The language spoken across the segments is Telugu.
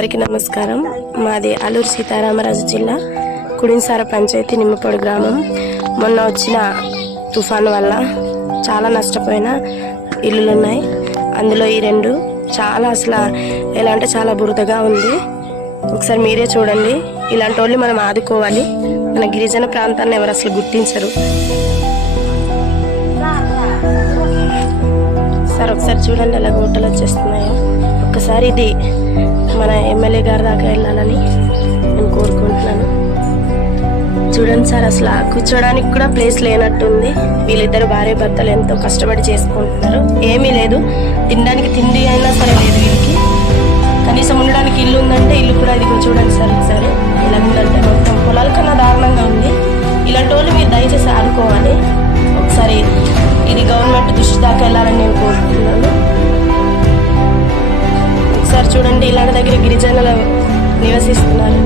అందరికీ నమస్కారం. మాది అల్లూరు సీతారామరాజు జిల్లా కుడిన్సార పంచాయతీ నిమ్మపొడి గ్రామం. మొన్న వచ్చిన తుఫాను వల్ల చాలా నష్టపోయిన ఇల్లులు ఉన్నాయి. అందులో ఈ రెండు చాలా అసలు ఎలా అంటే చాలా బురదగా ఉంది. ఒకసారి మీరే చూడండి. ఇలాంటి వాళ్ళు మనం ఆదుకోవాలి. మన గిరిజన ప్రాంతాన్ని ఎవరు అసలు గుర్తించరు. సార్ ఒకసారి చూడండి ఎలా గుట్టలు వచ్చేస్తున్నాయో. ఒక్కసారి ఇది మన ఎమ్మెల్యే గారి దాకా వెళ్ళాలని నేను కోరుకుంటున్నాను. చూడండి సార్ అసలు కూర్చోడానికి కూడా ప్లేస్ లేనట్టుంది. వీళ్ళిద్దరు భార్య భర్తలు ఎంతో కష్టపడి చేసుకుంటున్నారు. ఏమీ లేదు తినడానికి తిండి అయినా సరే లేదు వీళ్ళకి. కనీసం ఉండడానికి ఇల్లు ఉందంటే ఇల్లు కూడా ఇది చూడండి సార్ ఒకసారి. ఇలా ఉందంటే మొత్తం పొలాల కన్నా దారుణంగా ఉంది. ఇలాంటి వాళ్ళు మీరు దయచేసి ఆడుకోవాలి ఒకసారి ఇది గవర్నమెంట్ దృష్టి దాకా వెళ్ళాలని నేను కోరుకుంటున్నాను. చూడండి ఇలాంటి దగ్గర గిరిజనులు నివసిస్తున్నారు.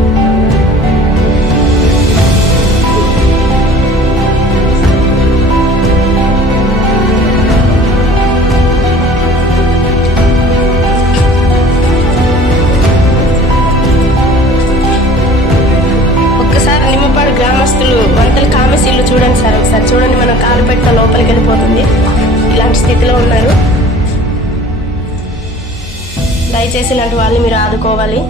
ఒక్కసారి నిమ్మపాడు గ్రామస్తులు వంటలు కామేసి చూడండి సార్. ఒకసారి చూడండి మనం కాలు పెట్ట లోపలికి వెళ్ళిపోతుంది. ఇలాంటి స్థితిలో ఉన్నారు. దయచేసి ఇలాంటి వాళ్ళని మీరు ఆదుకోవాలి.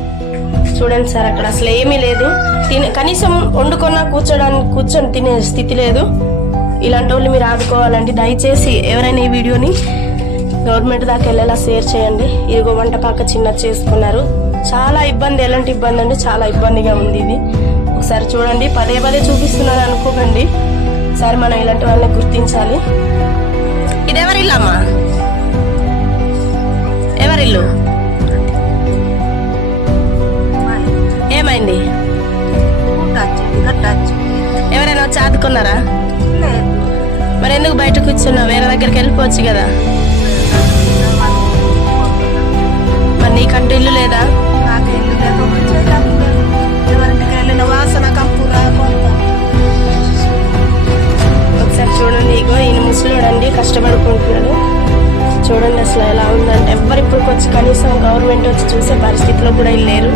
చూడండి సార్ అక్కడ అసలు ఏమీ లేదు. తినే కనీసం వండుకున్నా కూర్చోడానికి కూర్చొని తినే స్థితి లేదు. ఇలాంటి వాళ్ళు మీరు ఆదుకోవాలండి. దయచేసి ఎవరైనా ఈ వీడియోని గవర్నమెంట్ దాకా వెళ్ళేలా షేర్ చేయండి. ఇదిగో వంట పక్క చిన్న చేసుకున్నారు. చాలా ఇబ్బంది ఎలాంటి ఇబ్బంది అంటే చాలా ఇబ్బందిగా ఉంది ఇది. ఒకసారి చూడండి. పదే పదే చూపిస్తున్నాను అనుకోకండి. సరే మనం ఇలాంటి వాళ్ళని గుర్తించాలి. ఇది ఏమైంది ఎవరైనా వచ్చి ఆదుకున్నారా? మరి ఎందుకు బయట కూర్చున్నావు? వేరే దగ్గరికి వెళ్ళిపోవచ్చు కదా. మరి నీకంటూ ఇల్లు లేదా? ఒకసారి చూడండి ఇగో ఈయన ముసలోడు కష్టపడుకుంటున్నాడు. చూడండి అసలు ఎలా ఉందంటే ఎవరు ఇప్పుడు వచ్చి కనీసం గవర్నమెంట్ వచ్చి చూసే పరిస్థితిలో కూడా వీళ్ళు లేరు.